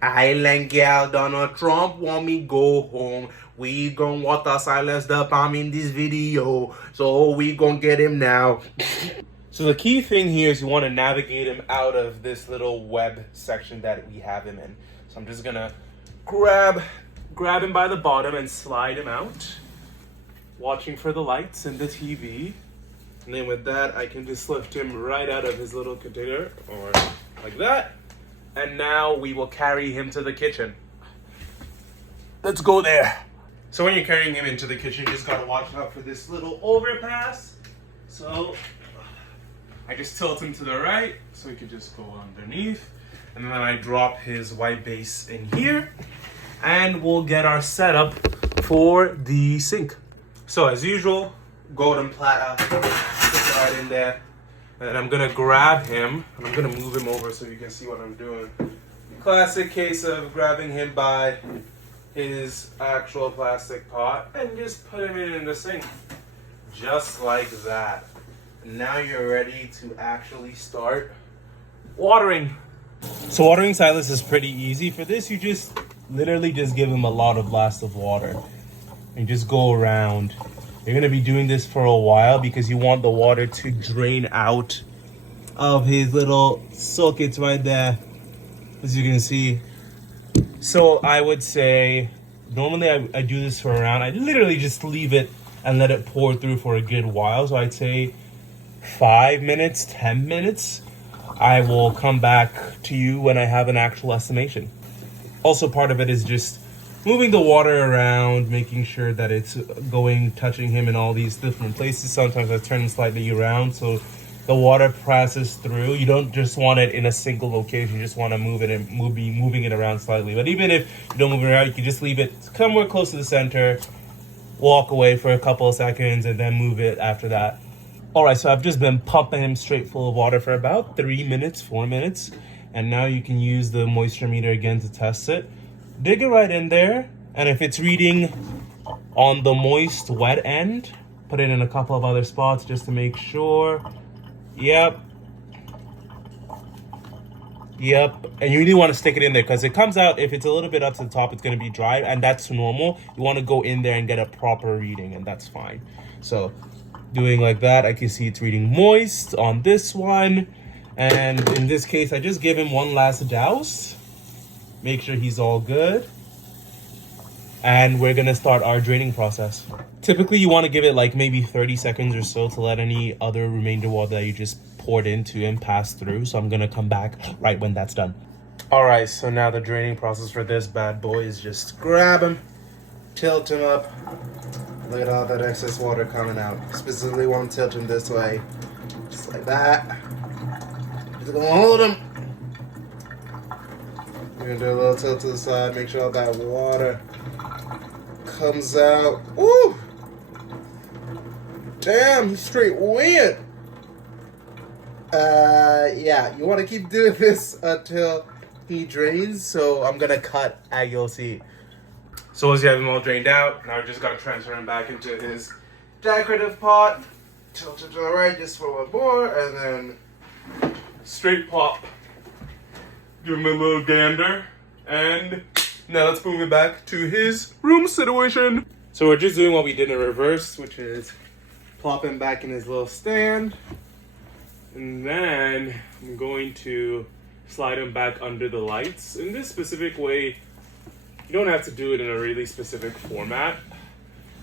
Island gal Donald Trump want me go home. We gon' water Silas the Palm in this video. So we gon' get him now. So the key thing here is you want to navigate him out of this little web section that we have him in. So I'm just gonna grab him by the bottom and slide him out, watching for the lights and the TV. And then with that, I can just lift him right out of his little container, or like that. And now we will carry him to the kitchen. Let's go there. So when you're carrying him into the kitchen, you just gotta watch out for this little overpass. So I just tilt him to the right so he can just go underneath. And then I drop his white base in here. And we'll get our setup for the sink. So as usual, golden platter, put it right in there. And I'm gonna grab him, and I'm gonna move him over so you can see what I'm doing. Classic case of grabbing him by his actual plastic pot and just put him in the sink. Just like that. Now you're ready to actually start watering. So watering Silas is pretty easy. For this, you just literally just give him a lot of blasts of water and just go around. You're gonna be doing this for a while because you want the water to drain out of his little sockets right there, as you can see. So I would say, normally I do this for around, I literally just leave it and let it pour through for a good while. So I'd say 5 minutes, 10 minutes. I will come back to you when I have an actual estimation. Also, part of it is just moving the water around, making sure that it's touching him in all these different places. Sometimes I turn him slightly around so the water passes through. You don't just want it in a single location. You just want to move it and moving it around slightly. But even if you don't move it around, you can just leave it somewhere close to the center, walk away for a couple of seconds, and then move it after that. All right, so I've just been pumping him straight full of water for about 3 minutes, 4 minutes. And now you can use the moisture meter again to test it. Dig it right in there. And if it's reading on the moist, wet end, put it in a couple of other spots just to make sure. Yep. And you really want to stick it in there because it comes out, if it's a little bit up to the top, it's going to be dry. And that's normal. You want to go in there and get a proper reading, and that's fine. So doing like that, I can see it's reading moist on this one. And in this case, I just give him one last douse. Make sure he's all good. And we're gonna start our draining process. Typically, you wanna give it like maybe 30 seconds or so to let any other remainder water that you just poured into him pass through. So I'm gonna come back right when that's done. All right, so now the draining process for this bad boy is just grab him, tilt him up. Look at all that excess water coming out. Specifically want to tilt him this way, just like that. Just gonna hold him. We're gonna do a little tilt to the side, make sure all that water comes out. Woo! Damn, he's straight weird. Yeah, you want to keep doing this until he drains. So I'm gonna cut, and you'll see. So once you have him all drained out, now we're just gonna transfer him back into his decorative pot. Tilt it to the right just for one more, and then straight pop. Give him a little gander, and now let's move it back to his room situation. So we're just doing what we did in reverse, which is plop him back in his little stand, and then I'm going to slide him back under the lights. In this specific way, you don't have to do it in a really specific format,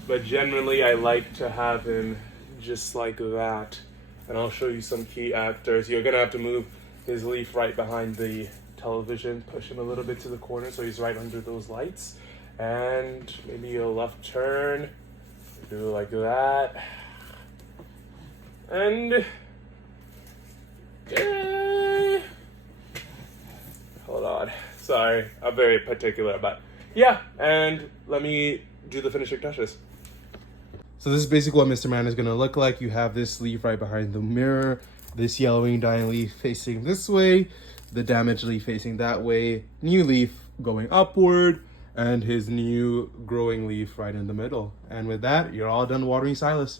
but generally I like to have him just like that. And I'll show you some key actors. You're gonna have to move his leaf right behind the television, push him a little bit to the corner so he's right under those lights. And maybe a left turn, do like that. And hold on, sorry, I'm very particular, but yeah, and let me do the finishing touches. So this is basically what Mr. Man is going to look like. You have this leaf right behind the mirror, this yellowing dying leaf facing this way, the damaged leaf facing that way, new leaf going upward, and his new growing leaf right in the middle. And with that, you're all done watering Silas.